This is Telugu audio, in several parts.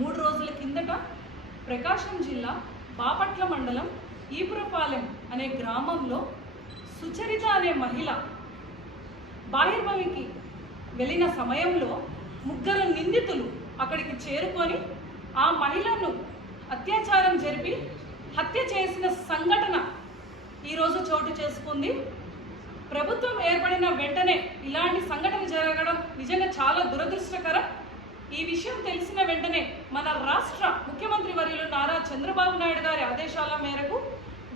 3 రోజుల కిందట ప్రకాశం జిల్లా బాపట్ల మండలం ఈపురపాలెం అనే గ్రామంలో సుచరిత అనే మహిళ బాహిర్భవికి వెళ్ళిన సమయంలో 3 నిందితులు అక్కడికి చేరుకొని ఆ మహిళను అత్యాచారం జరిపి హత్య చేసిన సంఘటన ఈరోజు చోటు చేసుకుంది. ప్రభుత్వం ఏర్పడిన వెంటనే ఇలాంటి సంఘటన జరగడం నిజంగా చాలా దురదృష్టకరం. ఈ విషయం తెలిసిన వెంటనే మన రాష్ట్ర ముఖ్యమంత్రి వర్యులు నారా చంద్రబాబు నాయుడు గారి ఆదేశాల మేరకు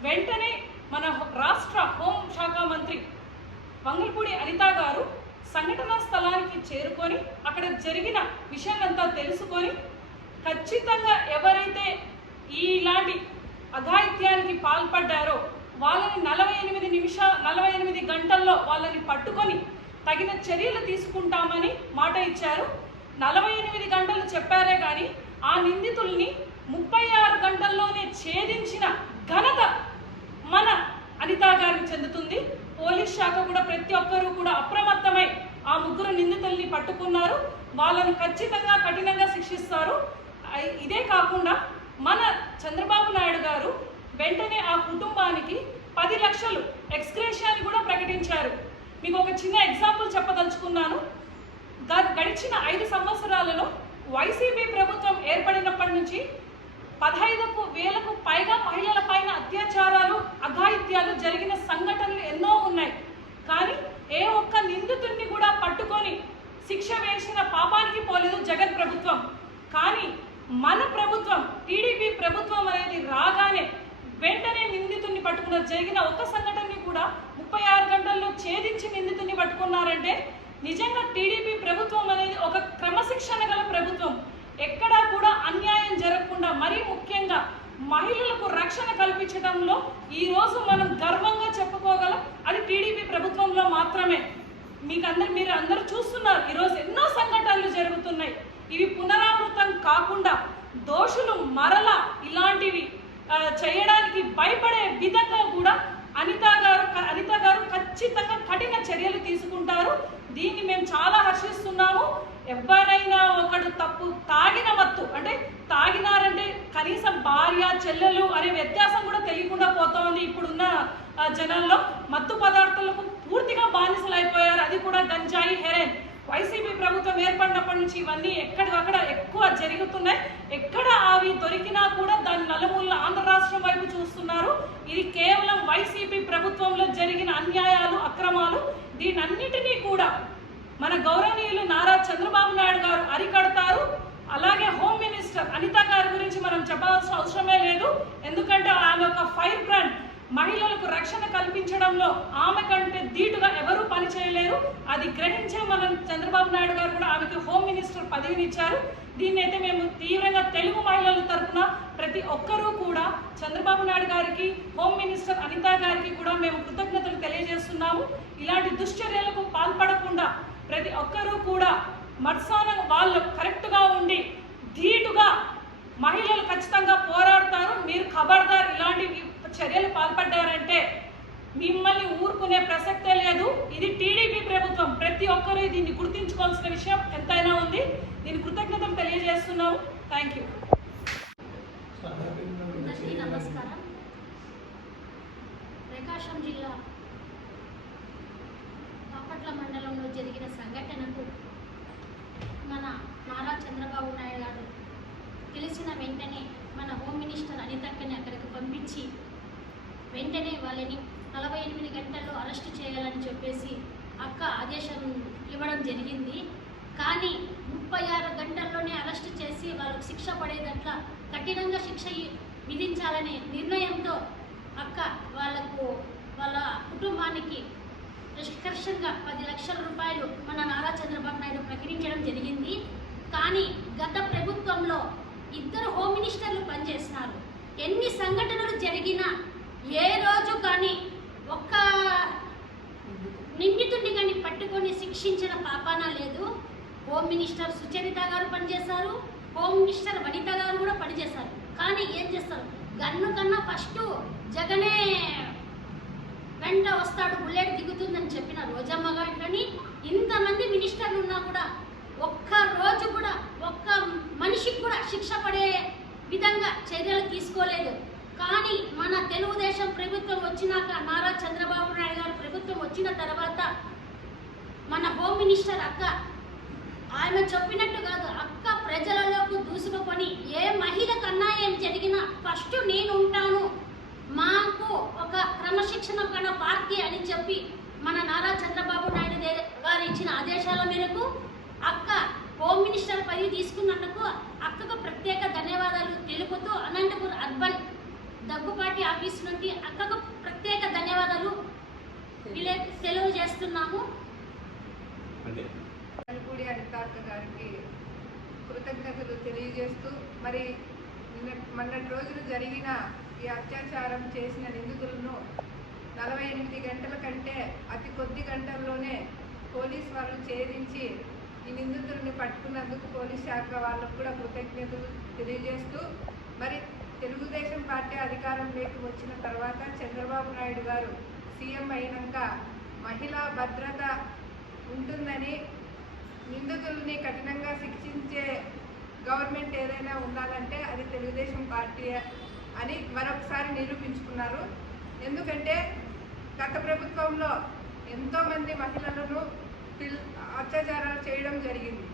వెంటనే మన రాష్ట్ర హోంశాఖ మంత్రి వంగల్పూడి అనిత గారు సంఘటనా స్థలానికి చేరుకొని అక్కడ జరిగిన విషయాలంతా తెలుసుకొని ఖచ్చితంగా ఎవరైతే ఇలాంటి అఘాయిత్యానికి పాల్పడ్డారో వాళ్ళని 48 గంటల్లో వాళ్ళని పట్టుకొని తగిన చర్యలు తీసుకుంటామని మాట ఇచ్చారు. 48 గంటలు చెప్పారే కానీ ఆ నిందితుల్ని 36 గంటల్లోనే ఛేదించిన ఘనత మన అనిత గారికి చెందుతుంది. పోలీస్ శాఖ కూడా ప్రతి ఒక్కరూ కూడా అప్రమత్తమై ఆ 3 నిందితుల్ని పట్టుకున్నారు. వాళ్ళను ఖచ్చితంగా కఠినంగా శిక్షిస్తారు. ఇదే కాకుండా మన చంద్రబాబు నాయుడు గారు వెంటనే ఆ కుటుంబానికి 10 లక్షలు ఎక్స్గ్రేషియాని కూడా ప్రకటించారు. మీకు ఒక చిన్న ఎగ్జాంపుల్ చెప్పదలుచుకున్నాను. గడిచిన 5 సంవత్సరాలలో వైసీపీ ప్రభుత్వం ఏర్పడినప్పటి నుంచి 15,000కు పైగా మహిళల పైన అత్యాచారాలు అఘాయిత్యాలు జరిగిన సంఘటనలు ఎన్నో ఉన్నాయి. కానీ ఏ ఒక్క నిందితుడిని కూడా పట్టుకొని శిక్ష వేసిన పాపానికి పోలేదు జగన్ ప్రభుత్వం. కానీ మన ప్రభుత్వం టీడీపీ ప్రభుత్వం అనేది రాగానే వెంటనే నిందితుడిని పట్టుకున్నారు. జరిగిన ఒక్క సంఘటనని కూడా 36 గంటల్లో ఛేదించి నిందితుడిని పట్టుకున్నారంటే నిజంగా టీడీపీ ప్రభుత్వం అనేది ఒక క్రమశిక్షణ గల ప్రభుత్వం. ఎక్కడా కూడా అన్యాయం జరగకుండా మరీ ముఖ్యంగా మహిళలకు రక్షణ కల్పించడంలో ఈరోజు మనం గర్వంగా చెప్పుకోగలం అది టీడీపీ ప్రభుత్వంలో మాత్రమే. మీరు అందరూ చూస్తున్నారు ఈరోజు ఎన్నో సంఘటనలు జరుగుతున్నాయి. ఇవి పునరావృతం కాకుండా దోషులు మరలా ఇలాంటివి చేయడానికి భయపడే విధంగా కూడా అనిత గారు ఖచ్చితంగా కఠిన చర్యలు తీసుకుంటారు. దీన్ని మేము చాలా హర్షిస్తున్నాము. ఎవరైనా ఒకడు తప్పు తాగిన మత్తు అంటే తాగినారంటే కనీసం భార్య చెల్లెలు అనే వ్యత్యాసం కూడా తెలియకుండా పోతోంది. ఇప్పుడున్న జనాల్లో మత్తు పదార్థాలకు పూర్తిగా బానిసలు అయిపోయారు. అది కూడా గంజాయి, హెరోయిన్. వైసీపీ ప్రభుత్వం ఏర్పడినప్పటి నుంచి ఇవన్నీ ఎక్కడికక్కడ ఎక్కువ జరుగుతున్నాయి. ఎక్కడ అవి దొరికినా కూడా దాని నలుమూలన ఆంధ్ర రాష్ట్రం వైపు చూస్తున్నారు. ఇది కేవలం వైసీపీ ప్రభుత్వంలో జరిగిన అన్యాయాలు, అక్రమాలు. దీనన్నిటినీ కూడా మన గౌరవనీయులు నారా చంద్రబాబు నాయుడు గారు అరికడతారు. అలాగే హోమ్ మినిస్టర్ అనిత గారి గురించి మనం చెప్పాల్సిన అవసరమే లేదు. ఎందుకంటే ఆమె ఒక ఫైర్ బ్రాండ్. మహిళలకు రక్షణ కల్పించడంలో ఆమె కంటే ధీటుగా ఎవరూ పనిచేయలేరు. అది గ్రహించే మనం చంద్రబాబు నాయుడు గారు కూడా ఆమెకి హోమ్ మినిస్టర్ పదవిని ఇచ్చారు. దీన్నైతే మేము తీవ్రంగా తెలుగు మహిళల తరఫున ప్రతి ఒక్కరూ కూడా చంద్రబాబు నాయుడు గారికి, హోమ్ మినిస్టర్ అనిత గారికి కూడా మేము కృతజ్ఞతలు తెలియజేస్తున్నాము. ఇలాంటి దుశ్చర్యలకు పాల్పడకుండా ప్రతి ఒక్కరూ కూడా మత్సాన వాళ్ళు కరెక్ట్గా ఉండి ధీటుగా మహిళలు ఖచ్చితంగా పోరాడతారు. మీరు ఖబర్దార్ ఇలాంటి చర్యలు పాల్పడ్డారంటే మిమ్మల్ని ఊరుకునే ప్రసక్తే లేదు. ఇది టీడీపీ ప్రభుత్వం. ప్రతి ఒక్కరూ దీన్ని గుర్తించుకోవాల్సిన విషయం ఎంతైనా ఉంది. దీని కృతజ్ఞతలు తెలియజేస్తున్నాము. Thank you. నమస్కారం. ప్రకాశం జిల్లా బాపట్ల మండలంలో జరిగిన సంఘటనకు మన నారా చంద్రబాబు నాయుడు గారు తెలిసిన వెంటనే మన హోమ్ మినిస్టర్ అనితక్కని అక్కడికి పంపించి వెంటనే వాళ్ళని 48 గంటల్లో అరెస్టు చేయాలని చెప్పేసి అక్క ఆదేశం ఇవ్వడం జరిగింది. కానీ 36 గంటల్లోనే అరెస్టు చేసి వాళ్ళకు శిక్ష పడేదట్లా కఠినంగా శిక్ష విధించాలనే నిర్ణయంతో అక్క వాళ్ళ కుటుంబానికి నిష్కర్షంగా 10 లక్షల రూపాయలు మన నారా చంద్రబాబు నాయుడు ప్రకటించడం జరిగింది. కానీ గత ప్రభుత్వంలో 2 హోమ్ మినిస్టర్లు పనిచేస్తున్నారు. ఎన్ని సంఘటనలు జరిగినా ఏ రోజు కానీ ఒక్క నిందితుడిని కానీ పట్టుకొని శిక్షించిన పాపాన లేదు. హోమ్ మినిస్టర్ సుచరిత గారు పనిచేశారు, హోమ్ మినిస్టర్ వనిత గారు కూడా పనిచేశారు. కానీ ఏం చేస్తారు, గన్ను కన్నా ఫస్ట్ జగనే వెంట వస్తాడు, బుల్లెట్ దిగుతుందని చెప్పిన రోజమ్మ గారు కానీ ఇంతమంది మినిస్టర్లు ఉన్నా కూడా ఒక్క రోజు కూడా ఒక్క మనిషికి కూడా శిక్ష విధంగా చర్యలు తీసుకోలేదు. కానీ మన తెలుగుదేశం ప్రభుత్వం వచ్చినాక, నారా చంద్రబాబు నాయుడు గారు ప్రభుత్వం వచ్చిన తర్వాత మన హోమ్ మినిస్టర్ అక్క, ఆమె చెప్పినట్టు కాదు, అక్క ప్రజలలోకి దూసుకుపోయి ఏ మహిళకు అన్యాయం జరిగినా ఫస్ట్ నేను ఉంటాను, మాకు ఒక క్రమశిక్షణ కన్న పార్టీ అని చెప్పి మన నారా చంద్రబాబు నాయుడు గారు ఇచ్చిన ఆదేశాల మేరకు అక్క హోమ్ మినిస్టర్ పదవి తీసుకున్నందుకు అక్కకు ప్రత్యేక ధన్యవాదాలు తెలుపుతూ అనంతపురం అర్బన్ దగ్గుపాటి ఆఫీస్ నుండి అక్కకు ప్రత్యేక ధన్యవాదాలు తెలియజేస్తున్నాము. పూడి అనితాక్క గారికి కృతజ్ఞతలు తెలియజేస్తూ, మరి మొన్నటి రోజున జరిగిన ఈ అత్యాచారం చేసిన నిందితులను 48 గంటల కంటే అతి కొద్ది గంటల్లోనే పోలీస్ వాళ్ళు ఛేదించి ఈ నిందితుల్ని పట్టుకున్నందుకు పోలీస్ శాఖ వాళ్ళకు కూడా కృతజ్ఞతలు తెలియజేస్తూ, మరి తెలుగుదేశం పార్టీ అధికారంలోకి వచ్చిన తర్వాత చంద్రబాబు నాయుడు గారు సీఎం అయినాక మహిళా భద్రత ఉంటుందని, నిందితుల్ని కఠినంగా శిక్షించే గవర్నమెంట్ ఏదైనా ఉండాలంటే అది తెలుగుదేశం పార్టీ అని మరొకసారి నిరూపించుకున్నారు. ఎందుకంటే గత ప్రభుత్వంలో ఎంతోమంది మహిళలను అత్యాచారాలు చేయడం జరిగింది.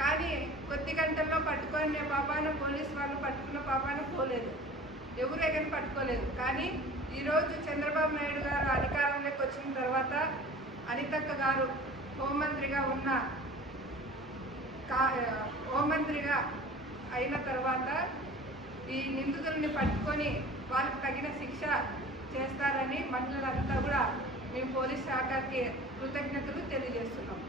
కానీ కొద్ది గంటల్లో పట్టుకునే పాపాన పోలీసు వాళ్ళు పట్టుకున్న పాపాన పోలేదు, ఎవరు ఎగని పట్టుకోలేదు. కానీ ఈరోజు చంద్రబాబు నాయుడు గారు అధికారంలోకి వచ్చిన తర్వాత అనితక్క గారు హోంమంత్రిగా అయిన తర్వాత ఈ నిందితుల్ని పట్టుకొని వాళ్ళకి తగిన శిక్ష చేస్తారని మహిళలంతా కూడా మేము పోలీస్ శాఖకి కృతజ్ఞతలు తెలియజేస్తున్నాం.